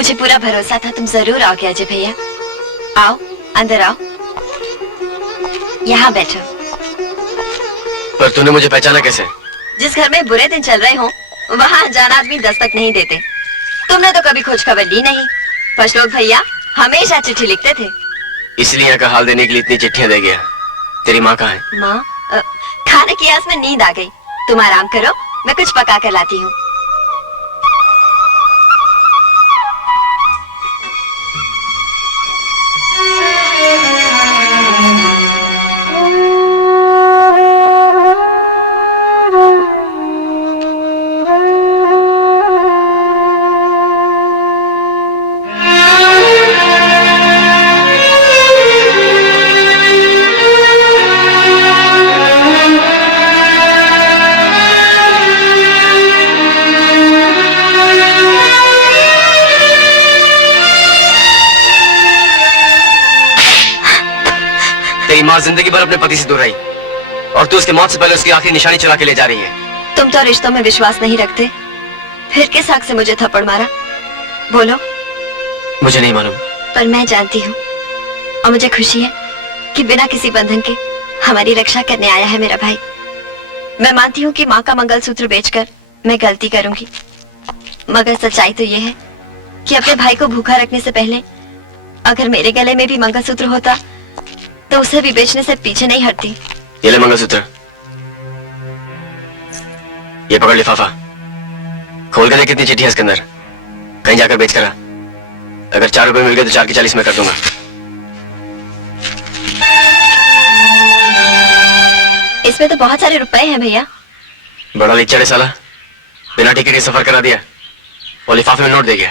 मुझे पूरा भरोसा था तुम जरूर आओगे अजय भैया। आओ, अंदर आओ, यहाँ बैठो। पर तूने मुझे पहचाना कैसे? जिस घर में बुरे दिन चल रहे हो वहाँ अनजान आदमी दस्तक नहीं देते। तुमने तो कभी खोज खबर ली नहीं, पर श्लोक भैया हमेशा चिट्ठी लिखते थे। इसलिए यहाँ का हाल देने के लिए इतनी चिट्ठियां दे गया। तेरी माँ कहाँ है? माँ खाने की आस में नींद आ गई। तुम आराम करो, मैं कुछ पका कर लाती हूँ। तेरी माँ जिंदगी भर अपने पति से दूर रही और तू उसकी मौत से पहले उसकी आखिरी निशानी चुरा के ले जा रही है। तुम तो रिश्तों में विश्वास नहीं रखते, फिर किस हक से मुझे थप्पड़ मारा? बोलो। मुझे नहीं मालूम, पर मैं जानती हूँ और मुझे खुशी है कि बिना किसी बंधन के हमारी रक्षा करने आया है मेरा भाई। मैं मानती हूँ कि माँ का मंगलसूत्र बेचकर मैं गलती करूंगी, मगर सच्चाई तो ये है कि अपने भाई को भूखा रखने से पहले अगर मेरे गले में भी मंगलसूत्र होता तो उसे भी बेचने से पीछे नहीं हटती। ये ले मंगलसूत्र, ये पकड़ लिफाफा, खोल कर देख कितनी चिट्ठी है इसके अंदर। कहीं जाकर बेच कर आ। अगर 4 रुपए मिल गए तो 4 की 40 में कर दूंगा। इसमें तो बहुत सारे रुपए हैं भैया। बड़ा लिच्चा है साला, बिना टिकट के सफर करा दिया और लिफाफे में नोट दे गया।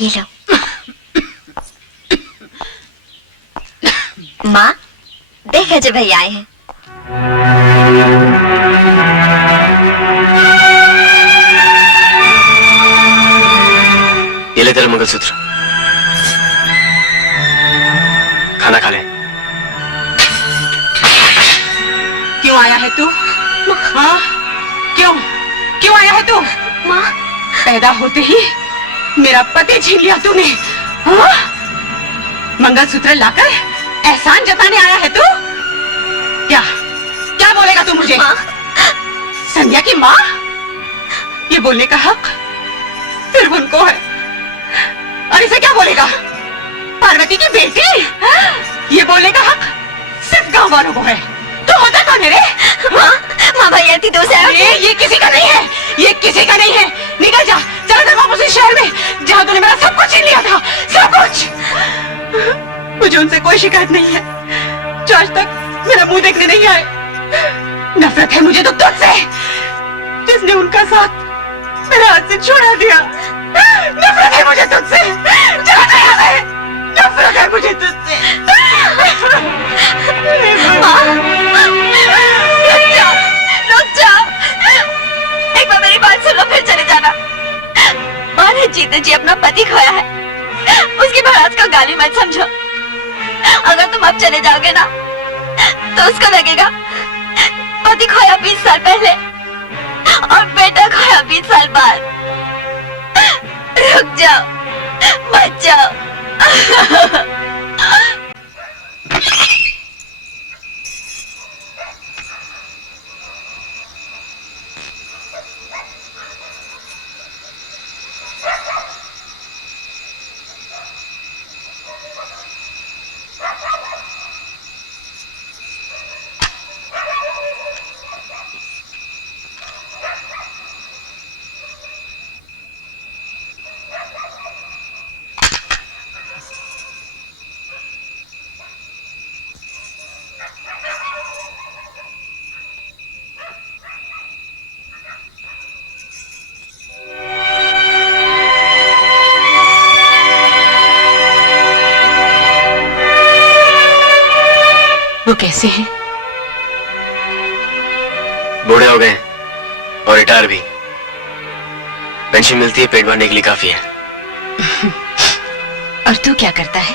ये लो। माँ देख अजय भैया आए हैं। ये ले तेरा मंगलसूत्र, खाना खा ले। क्यों आया है तू? हाँ, क्यों आया है तू? माँ, पैदा होते ही मेरा पति छीन लिया तूने। हाँ? मंगलसूत्र लाकर एहसान जताने आया है तू? क्या बोलेगा तू मुझे? संध्या की माँ? ये बोलने का हक सिर्फ उनको है। और इसे क्या बोलेगा? पार्वती की बेटी? ये बोलने का हक सिर्फ गांव वालों को है। तो होता कौन है रे? माँ भैया इतनी दूर से ये किसी का नहीं है, ये किसी का नहीं है। निकल जा, चल कर वापस इस शहर में जहाँ तूने मेरा सब कुछ छीन लिया था, सब कुछ। मुझे उनसे कोई शिकायत नहीं है जो आज तक मेरा मुंह देखने नहीं आए। नफरत है मुझे तो तुझसे, जिसने उनका साथ मेरे हाथ से छुड़ा दिया। नफरत है मुझे तुझसे, नफरत है मुझे तुझसे। रुक जाओ, एक बार मेरी बात सुन लो फिर चले जाना। माँ ने जीते जी अपना पति खोया है, उसकी बारात को गाली मत समझो। अगर तुम अब चले जाओगे ना तो उसको लगेगा पति खोया 20 साल पहले और बेटा खोया 20 साल बाद। रुक जाओ, मत जाओ। वो कैसे हैं? बूढ़े हो गए और रिटायर भी। पेंशन मिलती है, पेट भरने के लिए काफी है। और तू क्या करता है?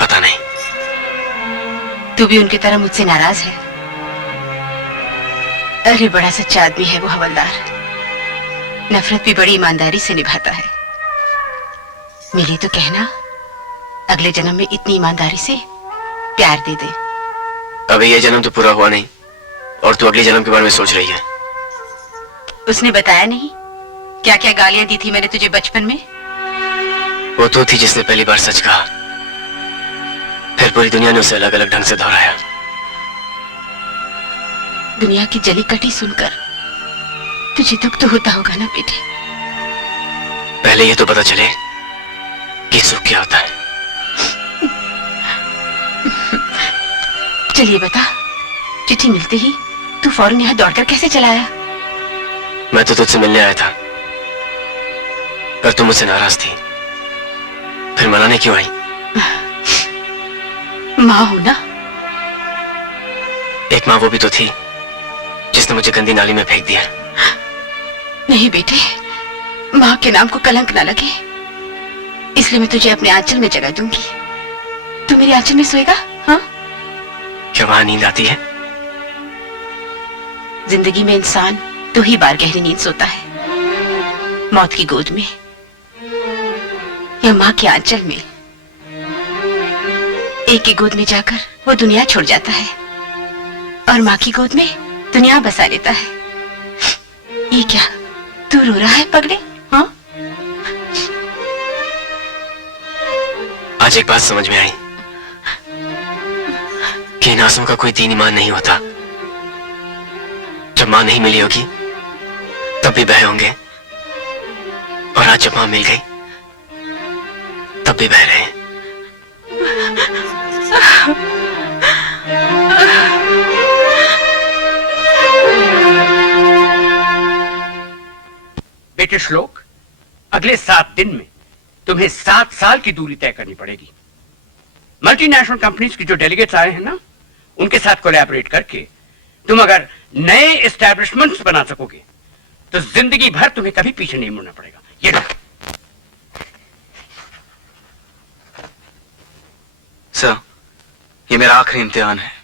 पता नहीं। तू भी उनकी तरह मुझसे नाराज है? अरे बड़ा सच्चा आदमी है वो हवलदार। नफरत भी बड़ी ईमानदारी से निभाता है। मिली तो कहना अगले जन्म में इतनी ईमानदारी से प्यार दे दे। अभी ये जन्म तो पूरा हुआ नहीं और तू अगले जन्म के बारे में सोच रही है। उसने बताया नहीं क्या क्या गालियां दी थी मैंने तुझे बचपन में? वो तो थी जिसने पहली बार सच कहा, फिर पूरी दुनिया ने उसे अलग अलग ढंग से दोहराया। दुनिया की जली कटी सुनकर तुझे दुख तो होता होगा ना बेटे? पहले ये तो पता चले कि सुख क्या होता है। चलिए बता, चिट्ठी मिलते ही तू फौरन यहाँ दौड़कर कैसे चला आया? मैं तो तुझसे मिलने आया था, पर तुम मुझसे नाराज थी, फिर मनाने क्यों आई? माँ हो ना? एक माँ वो भी तो थी जिसने मुझे गंदी नाली में फेंक दिया। नहीं बेटे, माँ के नाम को कलंक ना लगे, इसलिए मैं तुझे अपने आंचल में जगह दूंगी। तू मेरे आंचल में सोएगा? हाँ? क्या वहां नींद आती है? जिंदगी में इंसान दो ही बार गहरी नींद सोता है, मौत की गोद में या माँ के आंचल में। एक की गोद में जाकर वो दुनिया छोड़ जाता है और माँ की गोद में दुनिया बसा लेता है। ये क्या तू रो रहा है पगले? हाँ? आज एक बात समझ में आई कि इन आंसुओं का कोई दीन ईमान नहीं होता। जब मां नहीं मिली होगी तब भी बहे होंगे, और आज जब मां मिल गई तब भी बह रहे हैं। बेटे श्लोक, अगले 7 दिन में तुम्हें 7 साल की दूरी तय करनी पड़ेगी। मल्टीनेशनल कंपनीज की जो डेलीगेट्स आए हैं ना, उनके साथ कोलैबोरेट करके तुम अगर नए एस्टैब्लिशमेंट्स बना सकोगे तो जिंदगी भर तुम्हें कभी पीछे नहीं मुड़ना पड़ेगा। ये लो। सर, ये मेरा आखिरी इम्तिहान है।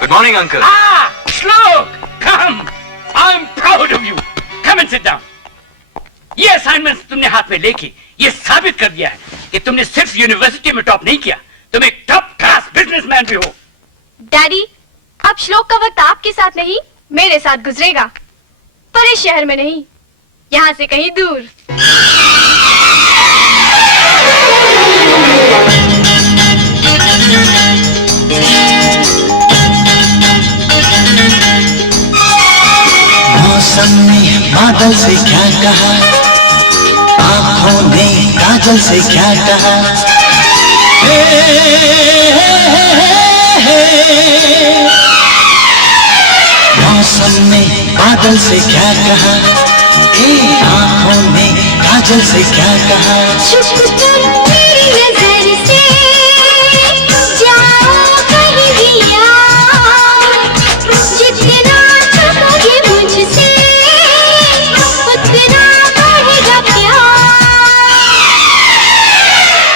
Good morning, uncle. Ah, Shlok, come. I'm proud of you. Come and sit down. ये असाइनमेंट तुमने हाथ में लेके ये साबित कर दिया है कि तुमने सिर्फ यूनिवर्सिटी में टॉप नहीं किया, तुम एक टॉप क्लास बिजनेसमैन भी हो। डैडी, अब श्लोक का वक्त आपके साथ नहीं मेरे साथ गुजरेगा, पर इस शहर में नहीं, यहाँ से कहीं दूर। मौसम ने बादल से क्या कहा, आंखों ने काजल से क्या कहा, हे, मौसम ने बादल से क्या कहा, आंखों ने काजल से क्या कहा।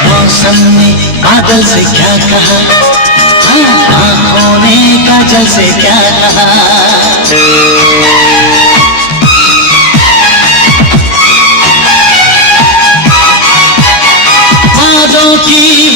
मौसम ने बादल से क्या कहा, आंखों ने काजल से क्या कहा। बादों की